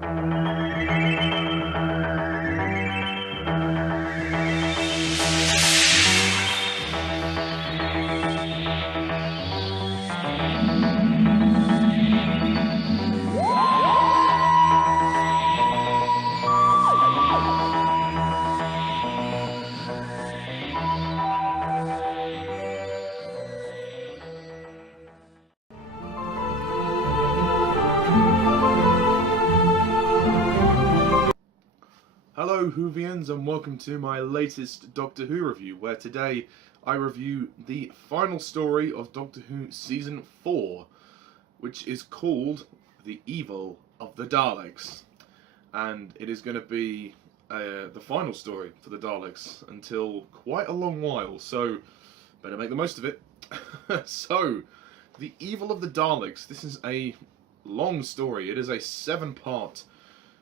Hello Whovians and welcome to my latest Doctor Who review, where today I review the final story of Doctor Who Season 4, which is called The Evil of the Daleks. And it is going to be the final story for the Daleks until quite a long while, so better make the most of it. So, The Evil of the Daleks, this is a long story. It is a 7-part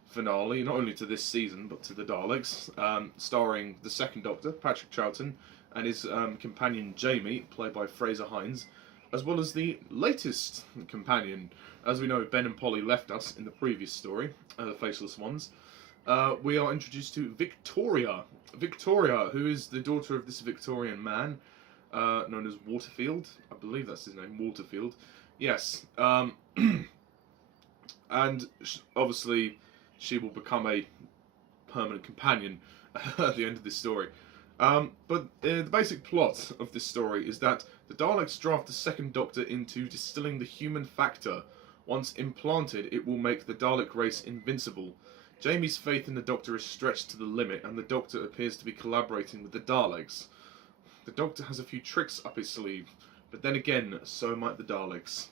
finale, not only to this season, but to the Daleks, starring the second Doctor, Patrick Troughton, and his companion Jamie, played by Frazer Hines, as well as the latest companion. As we know, Ben and Polly left us in the previous story, the Faceless Ones. We are introduced to Victoria. Victoria, who is the daughter of this Victorian man, known as Waterfield. I believe that's his name, Waterfield. Yes. And obviously she will become a permanent companion at the end of this story. But the basic plot of this story is that the Daleks draft the second Doctor into distilling the human factor. Once implanted, it will make the Dalek race invincible. Jamie's faith in the Doctor is stretched to the limit, and the Doctor appears to be collaborating with the Daleks. The Doctor has a few tricks up his sleeve, but then again, so might the Daleks.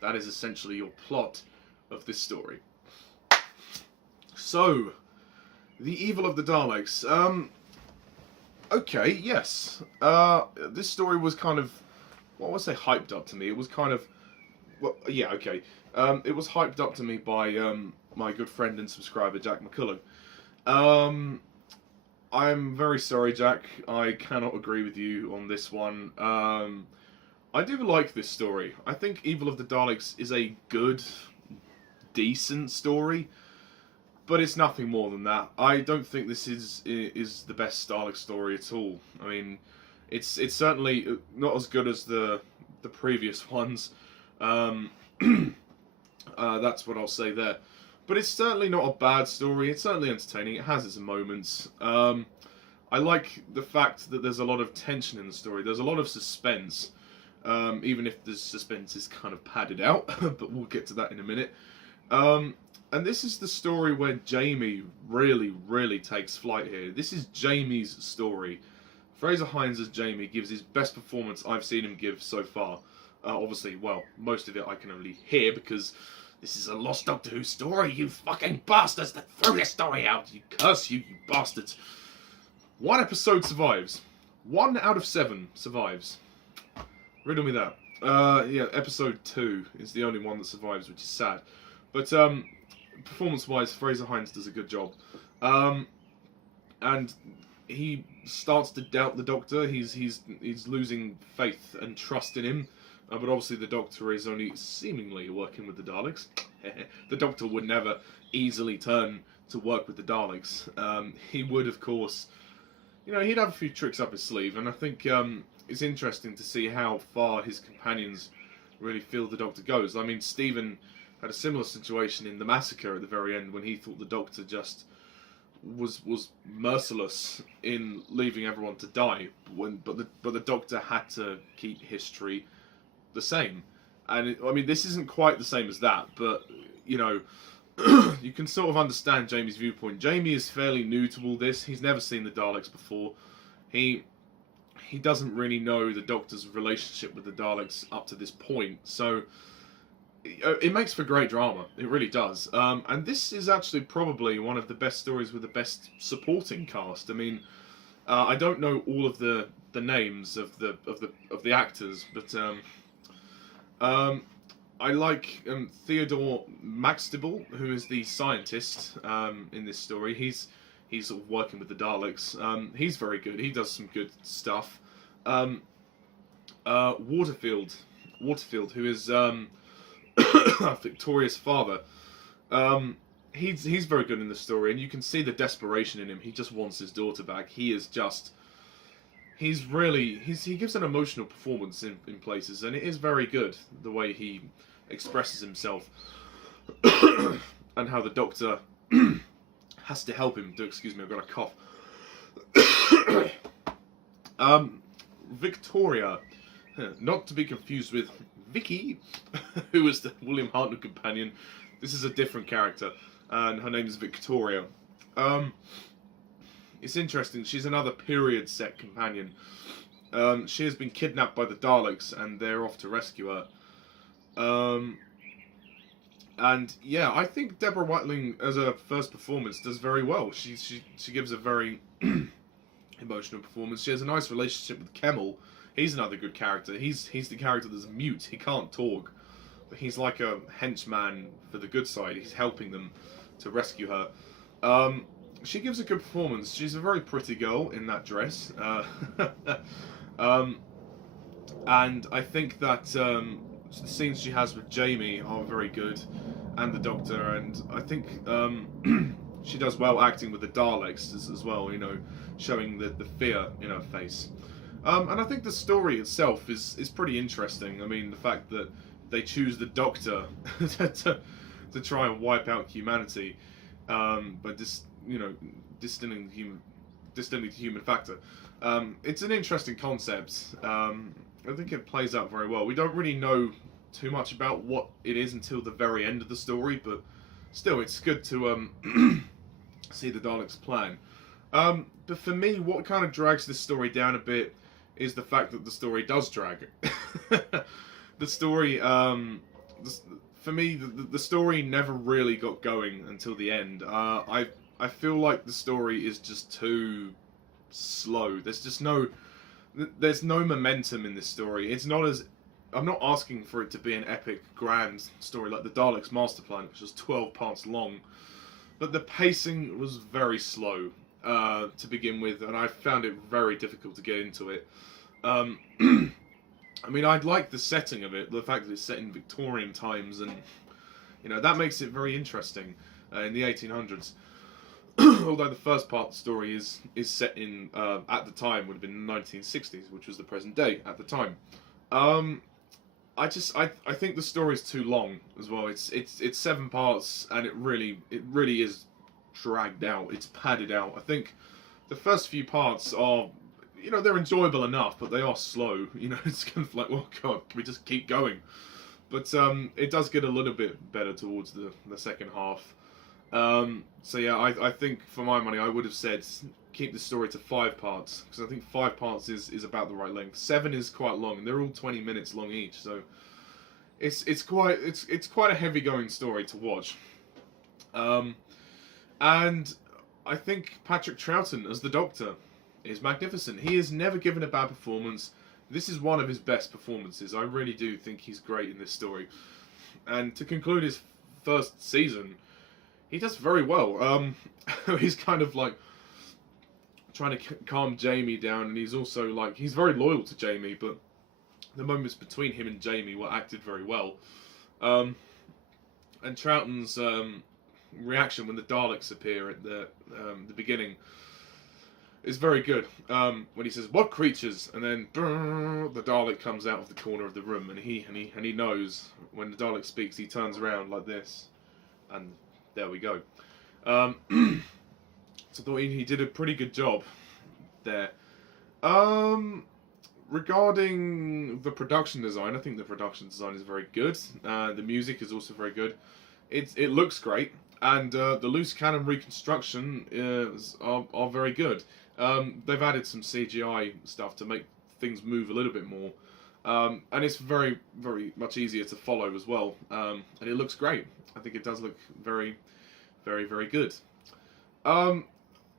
That is essentially your plot of this story. So, The Evil of the Daleks. Okay, yes. This story was kind of, what would I say, hyped up to me. It was kind of, well, yeah, okay. It was hyped up to me by my good friend and subscriber, Jack McCullough. I'm very sorry, Jack. I cannot agree with you on this one. I do like this story. I think Evil of the Daleks is a good, decent story. But it's nothing more than that. I don't think this is the best Dalek story at all. I mean, it's certainly not as good as the previous ones. That's what I'll say there. But it's certainly not a bad story. It's certainly entertaining. It has its moments. I like the fact that there's a lot of tension in the story. There's a lot of suspense, even if the suspense is kind of padded out. But we'll get to that in a minute. And this is the story where Jamie really takes flight here. This is Jamie's story. Frazer Hines as Jamie gives his best performance I've seen him give so far. Obviously, well, most of it I can only hear because this is a Lost Doctor Who story, you fucking bastards that threw this story out. You curse you, you bastards. 1 episode survives. 1 out of 7 survives. Riddle me that. Yeah, episode 2 is the only one that survives, which is sad. But, performance-wise, Frazer Hines does a good job. And he starts to doubt the Doctor. He's losing faith and trust in him. But obviously the Doctor is only seemingly working with the Daleks. The Doctor would never easily turn to work with the Daleks. He would, of course, you know, he'd have a few tricks up his sleeve. And I think it's interesting to see how far his companions really feel the Doctor goes. I mean, Stephen had a similar situation in The Massacre at the very end when he thought the Doctor just was merciless in leaving everyone to die. But the Doctor had to keep history the same. And I mean, this isn't quite the same as that, but you know, you can sort of understand Jamie's viewpoint. Jamie is fairly new to all this. He's never seen the Daleks before. He doesn't really know the Doctor's relationship with the Daleks up to this point. So it makes for great drama. It really does. And this is actually probably one of the best stories with the best supporting cast. I mean, I don't know all of the names of the actors, but I like Theodore Maxtable, who is the scientist in this story. He's sort of working with the Daleks. He's very good. He does some good stuff. Waterfield, who is Victoria's father. he's very good in the story, and you can see the desperation in him. He just wants his daughter back. He is just he gives an emotional performance in places, and it is very good the way he expresses himself, and how the Doctor has to help him. Excuse me, I've got a cough. Victoria, not to be confused with Vicky, who is the William Hartnell companion. This is a different character, and her name is Victoria. It's interesting. She's another period set companion. She has been kidnapped by the Daleks, and they're off to rescue her. And yeah, I think Deborah Watling, as a first performance, does very well. She gives a very emotional performance. She has a nice relationship with Kemmel. He's another good character. He's the character that's mute. He can't talk, but he's like a henchman for the good side. He's helping them to rescue her. She gives a good performance. She's a very pretty girl in that dress. And I think that the scenes she has with Jamie are very good, and the Doctor, and I think she does well acting with the Daleks as well, you know, showing the fear in her face. And I think the story itself is pretty interesting. I mean, the fact that they choose the Doctor to try and wipe out humanity, by distilling the human factor. It's an interesting concept. I think it plays out very well. We don't really know too much about what it is until the very end of the story, but still, it's good to see the Daleks' plan. But for me, what kind of drags this story down a bit is the fact that the story does drag. The story, for me, the story never really got going until the end. I feel like the story is just too slow. There's no momentum in this story. It's not as, I'm not asking for it to be an epic, grand story like the Daleks' Master Plan, which was 12 parts long, but the pacing was very slow to begin with, and I found it very difficult to get into it. I mean, I'd like the setting of it, the fact that it's set in Victorian times, and you know, that makes it very interesting in the 1800s. Although the first part of the story is set in, at the time, would have been the 1960s, which was the present day at the time. I think the story is too long as well. It's 7 parts, and it really is dragged out. It's padded out. I think the first few parts are, you know, they're enjoyable enough, but they are slow. You know, it's kind of like, oh god, can we just keep going? But it does get a little bit better towards the second half. So yeah, I think for my money, I would have said keep the story to 5 parts, because I think 5 parts is about the right length. 7 is quite long, and they're all 20 minutes long each, so it's quite a heavy going story to watch. And I think Patrick Troughton as the Doctor is magnificent. He has never given a bad performance. This is one of his best performances. I really do think he's great in this story. And to conclude his first season, he does very well. He's kind of like trying to calm Jamie down, and he's also like, he's very loyal to Jamie, but the moments between him and Jamie were acted very well. And Troughton's reaction when the Daleks appear at the beginning is very good. When he says, "What creatures?" and then the Dalek comes out of the corner of the room, and he knows when the Dalek speaks, he turns around like this, and there we go. So I thought he did a pretty good job there. Regarding the production design, I think the production design is very good. The music is also very good. It looks great, and the loose cannon reconstruction are very good. They've added some CGI stuff to make things move a little bit more, and it's very, very much easier to follow as well. And it looks great. I think it does look very, very, very good.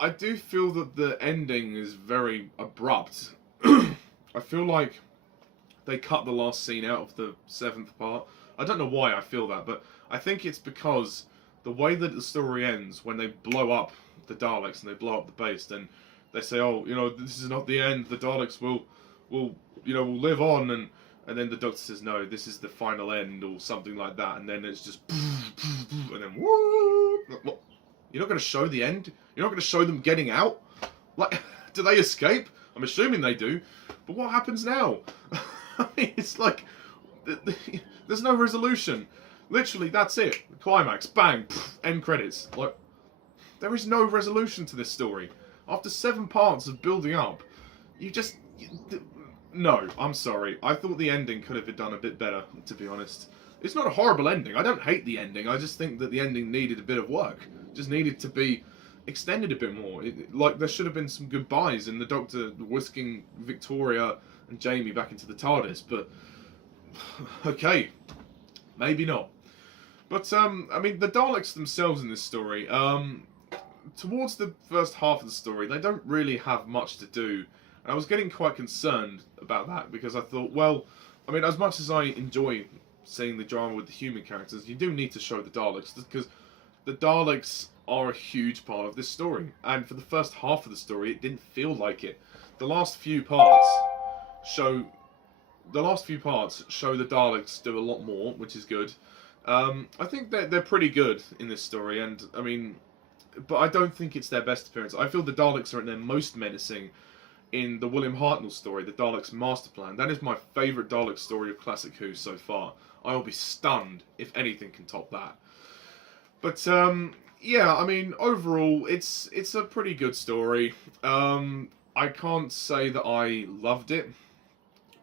I do feel that the ending is very abrupt. I feel like they cut the last scene out of the 7th part. I don't know why I feel that, but I think it's because the way that the story ends, when they blow up the Daleks and they blow up the base, then they say, "Oh, you know, this is not the end. The Daleks will live on," and then the Doctor says, "No, this is the final end," or something like that, and then it's just and then whoop, What? You're not going to show the end? You're not going to show them getting out? Like, do they escape? I'm assuming they do. But what happens now? I mean, it's like, there's no resolution. Literally, that's it. Climax, bang, pff, end credits. Like, there is no resolution to this story. After 7 parts of building up, you just... No, I'm sorry. I thought the ending could have been done a bit better, to be honest. It's not a horrible ending. I don't hate the ending. I just think that the ending needed a bit of work. Just needed to be extended a bit more. Like, there should have been some goodbyes and the Doctor whisking Victoria and Jamie back into the TARDIS, but... okay. Maybe not. But, I mean, the Daleks themselves in this story, towards the first half of the story, they don't really have much to do. And I was getting quite concerned about that, because I thought, well, I mean, as much as I enjoy seeing the drama with the human characters, you do need to show the Daleks, because the Daleks are a huge part of this story. And for the first half of the story, it didn't feel like it. The last few parts show the Daleks do a lot more, which is good. I think they're pretty good in this story, and I mean, but I don't think it's their best appearance. I feel the Daleks are at their most menacing in the William Hartnell story, the Daleks' Master Plan. That is my favourite Dalek story of Classic Who so far. I will be stunned if anything can top that. But yeah, I mean, overall, it's a pretty good story. I can't say that I loved it,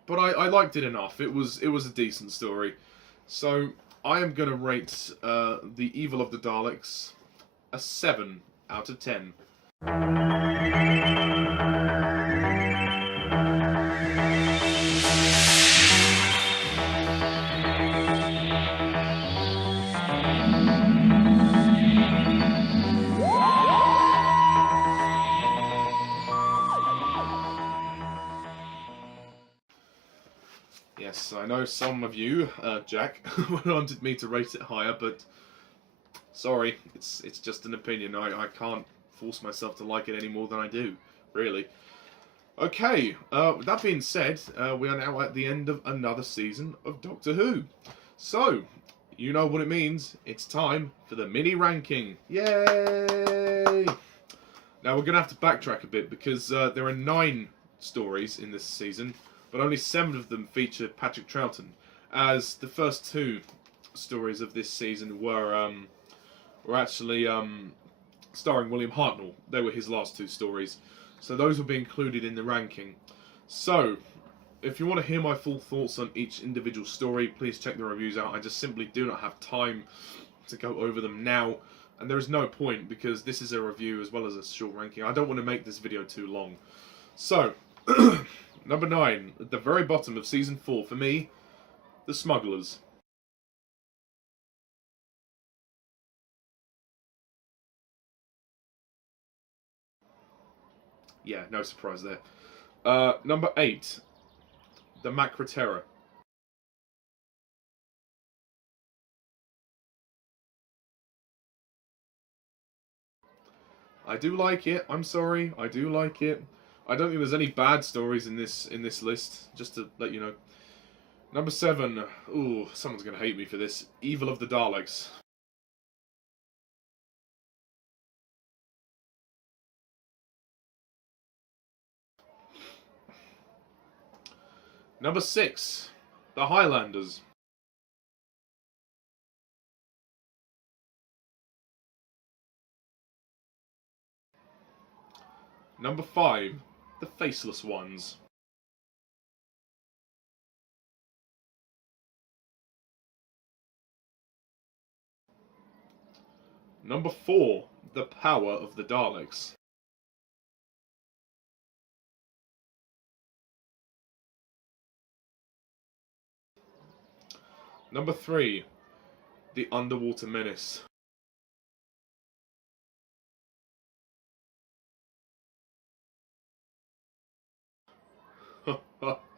but I liked it enough. It was a decent story. So I am going to rate The Evil of the Daleks a 7 out of 10. Yes, I know some of you, Jack, wanted me to rate it higher, but sorry, it's just an opinion. I can't force myself to like it any more than I do, really. Okay, with that being said, we are now at the end of another season of Doctor Who. So, you know what it means. It's time for the mini ranking. Yay! Now, we're going to have to backtrack a bit, because there are 9 stories in this season, but only 7 of them feature Patrick Troughton, as the first 2 stories of this season were actually starring William Hartnell. They were his last 2 stories, so those will be included in the ranking. So, if you want to hear my full thoughts on each individual story, please check the reviews out. I just simply do not have time to go over them now, and there is no point, because this is a review as well as a short ranking. I don't want to make this video too long. So, number 9, at the very bottom of Season 4, for me, The Smugglers. Yeah, no surprise there. Number 8, The Macra Terror. I do like it, I'm sorry, I do like it. I don't think there's any bad stories in this list, just to let you know. Number 7, ooh, someone's going to hate me for this, Evil of the Daleks. Number 6, The Highlanders. Number 5, The Faceless Ones. Number 4, The Power of the Daleks. Number 3, The Underwater Menace.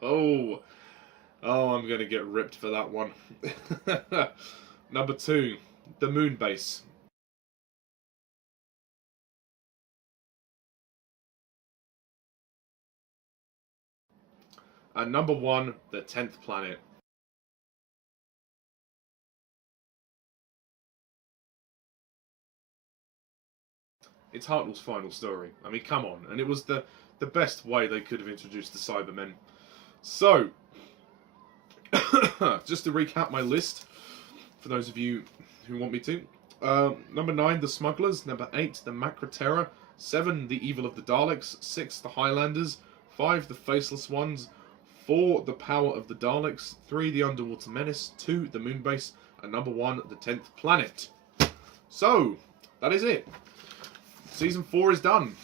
Oh, I'm going to get ripped for that one. Number 2, The Moon Base. And number 1, The 10th Planet. it's Hartnell's final story. I mean, come on. And it was the best way they could have introduced the Cybermen. So, just to recap my list, for those of you who want me to. Number 9, the Smugglers. Number 8, the Macra Terror. 7, the Evil of the Daleks. 6, the Highlanders. 5, the Faceless Ones. 4, the Power of the Daleks. 3, the Underwater Menace. 2, the Moonbase. And number 1, the 10th Planet. So, that is it. Season 4 is done.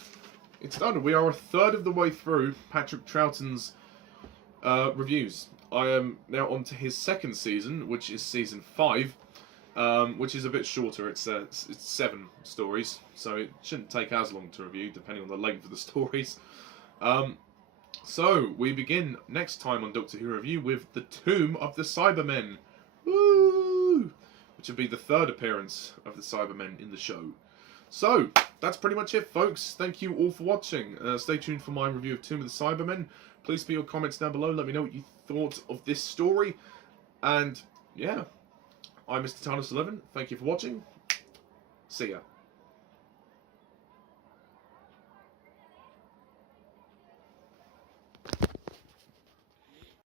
It's done. We are a third of the way through Patrick Troughton's reviews. I am now on to his second season, which is season 5, which is a bit shorter. It's 7 stories, so it shouldn't take as long to review, depending on the length of the stories. So, we begin next time on Doctor Who Review with The Tomb of the Cybermen. Woo! Which will be the 3rd appearance of the Cybermen in the show. So, that's pretty much it, folks. Thank you all for watching. Stay tuned for my review of Tomb of the Cybermen. Please put your comments down below. Let me know what you thought of this story. And, yeah, I'm Mr. Tarnus11. Thank you for watching. See ya.